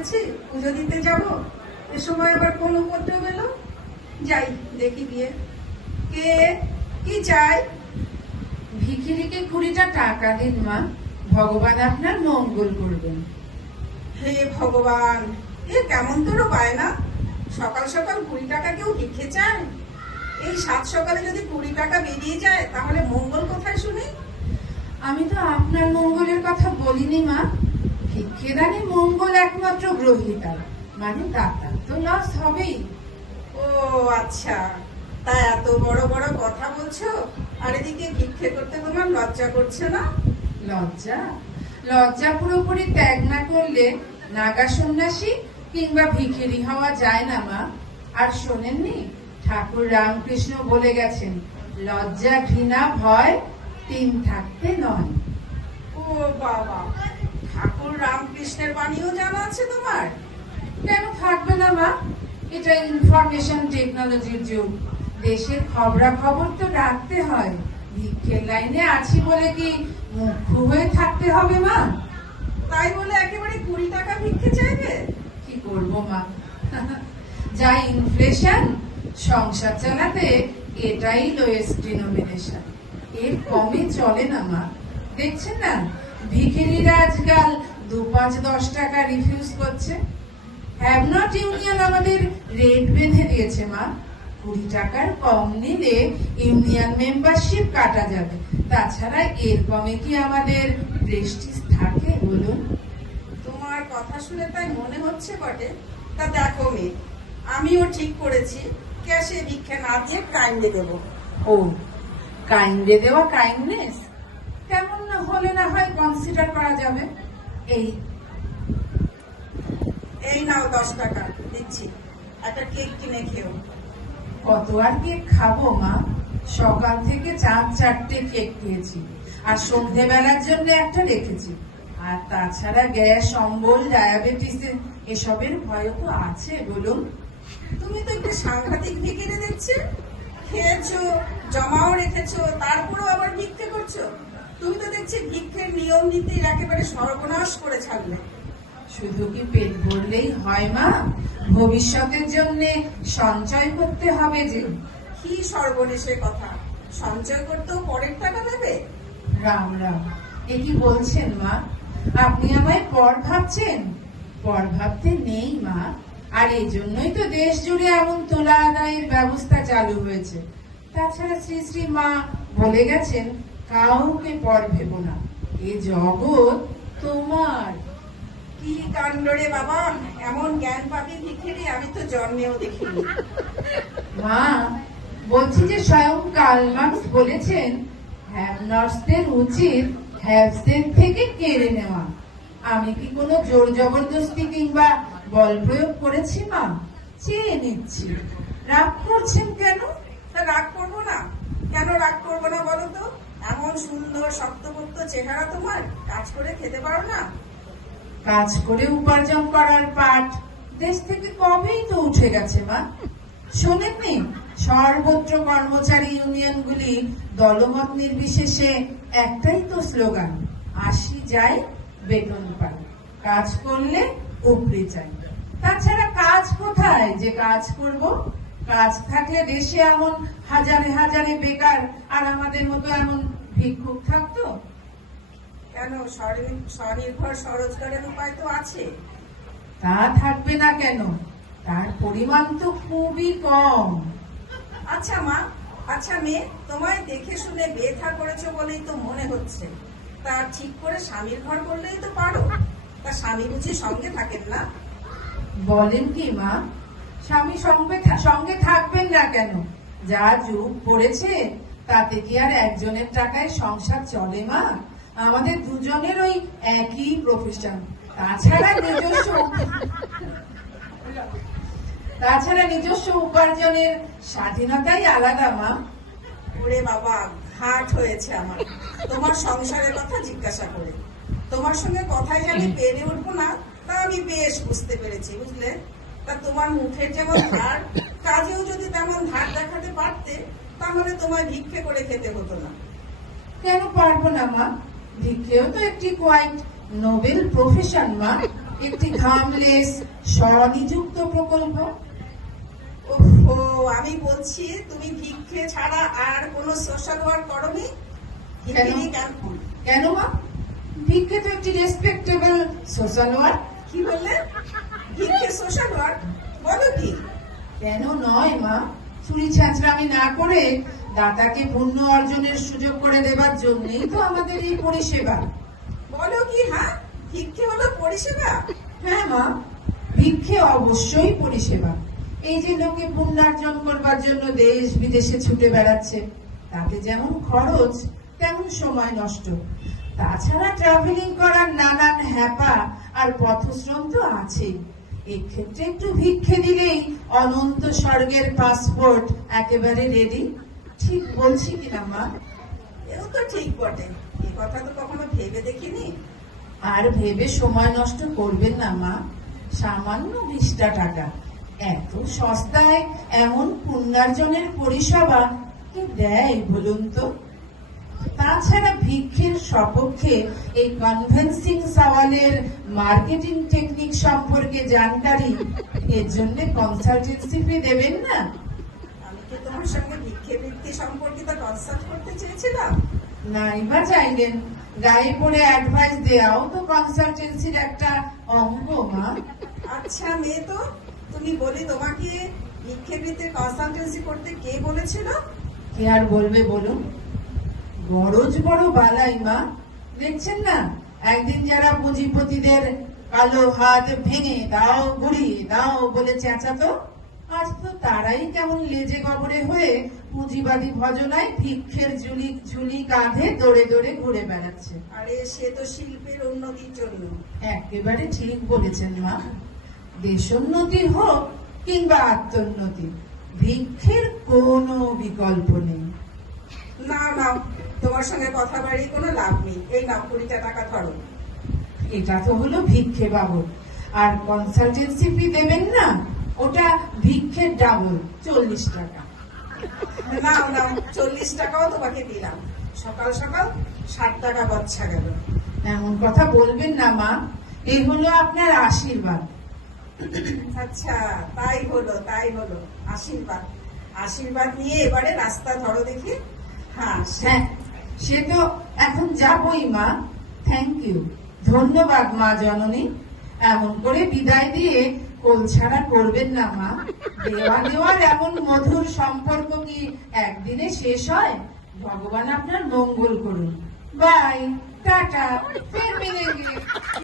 করেছি, পুজো দিতে যাব, এ সময় আবার কোন উপদ্রব এলো। যাই দেখি গিয়ে, কে কি চাই? ভিখিরিকে 20টা টাকা দিন মা, ভগবান আপনার মঙ্গল করবেন। হে ভগবান, এ কেমন তোরও পায় না? সকাল সকাল 20 টাকা কেউ ভিক্ষে চায়? এই সাত সকালে যদি 20 টাকা বেরিয়ে যায় তাহলে মঙ্গল কোথায় শুনি? আমি তো আপনার মঙ্গলের কথা বলিনি মা। ভিক্ষেদানে মঙ্গল একমাত্র গ্রহিতা, মানে দাতা তো লস হবেই। ও আচ্ছা, তা এত বড় বড় কথা বলছো, আর এদিকে ভিক্ষে করতে তোমার লজ্জা করছে না? লজ্জা? লজ্জা পুরোপুরি ত্যাগ না করলে নাগা সন্ন্যাসী কিংবা ভিখিরি হওয়া যায় না মা। আর শোনেননি, ঠাকুর রামকৃষ্ণ বলে গেছেন, লজ্জা ঘৃণা ভয় 3 থাকতে নয়। ও বাবা, ঠাকুর রামকৃষ্ণের বাণীও জানা আছে তোমার? কেন থাকবে না মা? এটা ইনফরমেশন টেকনোলজির যুগ, দেশের খবরাখবর তো রাখতে হয়। ভিক্ষের লাইনে আছি বলে কি মুখ্য হয়ে থাকতে হবে মা? তাই বলে একেবারে 20 টাকা ভিক্ষে চাইবে? কি করব মা, যা ইনফ্লেশন, সংসার চালাতে এটাই লোয়েস্ট ডিনোমিনেশন। এর কমে চলে না মা। দেখছেন না, ভিখিরিরা আজকাল 2-5-10 টাকা রিফিউজ করছে। হ্যাভ নট ইউনিয়ন আমাদের রেট বেঁধে দিয়েছে মা। 20 টাকার কম নিলে ইউনিয়ন মেম্বারশিপ কাটা যাবে। তাছাড়া এর কমে কি আমাদের প্রেস্টিজ থাকে বলুন? তোমার কথা শুনে তাই মনে হচ্ছে বটে। তা দেখো মেয়ে, আমিও ঠিক করেছি ক্যাশে ভিক্ষে না দিয়ে কাইন্ডে দেবো। ও, কাইন্ডে দেওয়া কাইন্ডনেস কেমন না হলে না হয় কনসিডার করা যাবে। এই এই নাও 10 টাকা দিচ্ছি, একটা কেক কিনে খেও। কত আর কেক খাবো মা? সকাল থেকে 4-4টে কেক খেয়েছি, আর সন্ধেবেলার জন্য একটা রেখেছি। আর তাছাড়া গ্যাস অম্বল ডায়াবেটিস এসবের ভয় তো আছে বলুন। তুমি তো একটু সাংঘাতিক ভিখিরি দেখছি। খেয়েছো, জমাও রেখেছো, তারপরেও আবার ভিক্ষে করছো। তুমি তো দেখছি ভিক্ষের নিয়ম নীতির একেবারে সর্বনাশ করে ছাড়লে। শুধু কি পেট ভরলেই হয় মা? ভবিষ্যতের জন্য সঞ্চয় করতে হবে যে। কি সর্বনেশের কথা! সঞ্চয় করতেও পরের টাকা দেবে? রাম রাম, এ কি বলছেন মা? আপনি আমায় পর ভাবছেন? পর ভাবতে নেই মা। আর এই জন্যই তো দেশ জুড়ে এমন তোলা আদায়ের ব্যবস্থা চালু হয়েছে। তাছাড়া শ্রী শ্রী মা বলে গেছেন, কাউকে পর ভেবো না, এ জগৎ তোমার। কি কাণ্ড রে বাবা! এমন জ্ঞান পাপী ভিখিরি আমি তো জন্মেও দেখিনি। মা বলছি যে স্বয়ং কার্ল মার্কস বলেছেন, হ্যাভনার্সদের উচিত হ্যাভসদের থেকে কেড়ে নেওয়া। আমি কি কোনো জোর জবরদস্তি কিংবা বল প্রয়োগ করেছি মা? চেয়ে নিচ্ছি। রাগ করছেন কেন? তা রাগ করবো না? কেন রাগ করবো না বলো তো? এমন সুন্দর শক্তপোক্ত চেহারা তোমার, কাজ করে খেতে পারো না? কাজ করে উপার্জন করার পাঠ দেশ থেকে কবেই তো উঠে গেছে মা। শোনেননি, সর্বত্র কর্মচারী ইউনিয়নগুলি দলমত নির্বিশেষে একটাই তো স্লোগান, 80 যায় বেতন পাই, কাজ করলে উপরি চাই। তাছাড়া কাজ কোথায় যে কাজ করব? কাজ থাকলে দেশে এমন হাজারে হাজারে বেকার আর আমাদের মতো এমন ভিক্ষুক থাকতো? কেন, স্বনির্ভর স্বরোজগারের উপায় তো আছে। তা থাকবে না কেন? তার পরিমাণ তো খুবই কম। আচ্ছা মা, আচ্ছা মেয়ে, তোমায় দেখে শুনে বেথা করেছো বলেই তো মনে হচ্ছে। তা ঠিক করে স্বামীর ঘর করলেই তো পারো। তা স্বামী বুঝি সঙ্গে থাকেন না? বলেন কি মা? স্বামী সঙ্গে থাকবেন না কেন? যা যুগ পড়েছে তাতে কি আর একজনের টাকায় সংসার চলে মা? আমাদের দুজনের ওই একই প্রফেশন, তাছাড়া নিজস্ব উপার্জনের স্বাধীনতাই আলাদা মা। ওরে বাবা, ঘাট হয়েছে আমার তোমার সংসারের কথা জিজ্ঞাসা করে। তোমার সঙ্গে কথায় যে আমি পেরে উঠবো না তা আমি বেশ বুঝতে পেরেছি, বুঝলে। তা তোমার মুখের যেমন ধার, কাজেও যদি তেমন ধার দেখাতে পারতে তাহলে তোমায় ভিক্ষে করে খেতে হতো না। কেন পারবো না মা? ভিক্ষেও তো একটি কোয়াইট নোবেল প্রফেশন মা। একটি ঘামলেস স্বনিযুক্ত প্রকল্প। ওহো, আমি বলছি তুমি ভিক্ষে ছাড়া আর কোনো সোশ্যাল ওয়ার্ক করোনি? ভিক্ষে কেন? নিয়ে কেন? কেন মা? ভিক্ষে তো একটি রেসপেক্টেবল সোশ্যাল ওয়ার্ক। কি বললে? ভিক্ষে সোশ্যাল ওয়ার্ক? বলো কি? কেন নয় মা? চুরি ছাঁচড়ামি না করে দাতাকে পুণ্য অর্জনের সুযোগ করে দেবার জন্যই তো আমাদের এই পরিষেবা। বলো কি? হ্যাঁ, ভিক্ষে হলো পরিষেবা? হ্যাঁ মা, ভিক্ষে অবশ্যই পরিষেবা। এই যে লোকে পুণ্যার্জন করবার জন্য দেশ বিদেশে ছুটে বেড়াচ্ছে, তাতে যেমন খরচ তেমন সময় নষ্ট। তাছাড়া ট্রাভেলিং করার নানান হ্যাপা আর পথশ্রম তো আছেই। এক্ষেত্রে একটু ভিক্ষে দিলেই অনন্ত স্বর্গের পাসপোর্ট একেবারে রেডি। ঠিক বলছি কিনা মা? এও তো ঠিক বটে, এ কথা তো কখনো ভেবে দেখিনি। আর ভেবে সময় নষ্ট করবেন না মা। সামান্য 20টা টাকা, এত সস্তায় এমন পুণ্যার্জনের পরিষেবা কে দেয় বলুন তো? তাছাড়া ভিক্ষের সপক্ষে এই কনভিন্সিং সওয়ালের মার্কেটিং টেকনিক সম্পর্কে জানকারি, এর জন্য কনসালটেন্সি ফি দেবেন না? আমি কি তোমার সঙ্গে ভিক্ষে বৃত্তি সম্পর্কিত কনসাল্ট করতে চেয়েছিলাম? নাই বা চাইলেন, গায়ে পড়ে অ্যাডভাইস দেওয়াও তো কনসালটেন্সির একটা অঙ্গ মা। আচ্ছা মেয়ে তো, তুমি বলি তোমাকে ভিক্ষে বৃত্তির কনসালটেন্সি করতে কে বলেছিল? কে আর বলবে বলুন? গরজ বড় বালাই মা। দেখছেন না, একদিন যারা পুঁজিপতিদের কালো হাত ভেঙে দাও গুড়িয়ে দাও বলে চেঁচাতো, আজ তো তারাই কেমন লেজে গবরে হয়ে পুঁজিবাদী ভজনায় ভিক্ষের ঝুলি কাঁধে দৌড়ে দৌড়ে ঘুরে বেড়াচ্ছে। আরে সে তো শিল্পের উন্নতির জন্য। একেবারে ঠিক বলেছেন মা। দেশোন্নতি হোক কিংবা আত্মোন্নতি, ভিক্ষের কোনো বিকল্প নেই। না না, তোমার সঙ্গে কথা বাড়িয়ে কোনো লাভ নেই। এই নাও 20টা টাকা ধরো। এটা তো হলো ভিক্ষে বাবদ। আর কনসালটেন্সি ফি দেবেন না, ওটা ভিক্ষের ডাবল, 40 টাকা। নাও নাও, 40 টাকাও তোমাকে দিলাম। সকাল সকাল 60 টাকা বচ্ছা গেল। এমন কথা বলবেন না মা, এই হলো আপনার আশীর্বাদ। আচ্ছা, তাই হলো তাই হলো। আশীর্বাদ আশীর্বাদ নিয়ে এবারে রাস্তা ধরো দেখি। হ্যাঁ হ্যাঁ, সে তো এখন যাবই মা। থ্যাংক ইউ, ধন্যবাদ মা জননী। এমন করে বিদায় দিয়ে কোল ছাড়া করবেন না মা। দেওয়া নেওয়ার এমন মধুর সম্পর্ক কি একদিনে শেষ হয়? ভগবান আপনার মঙ্গল করুন। বাই, টাটা, ফির মিলেঙ্গে।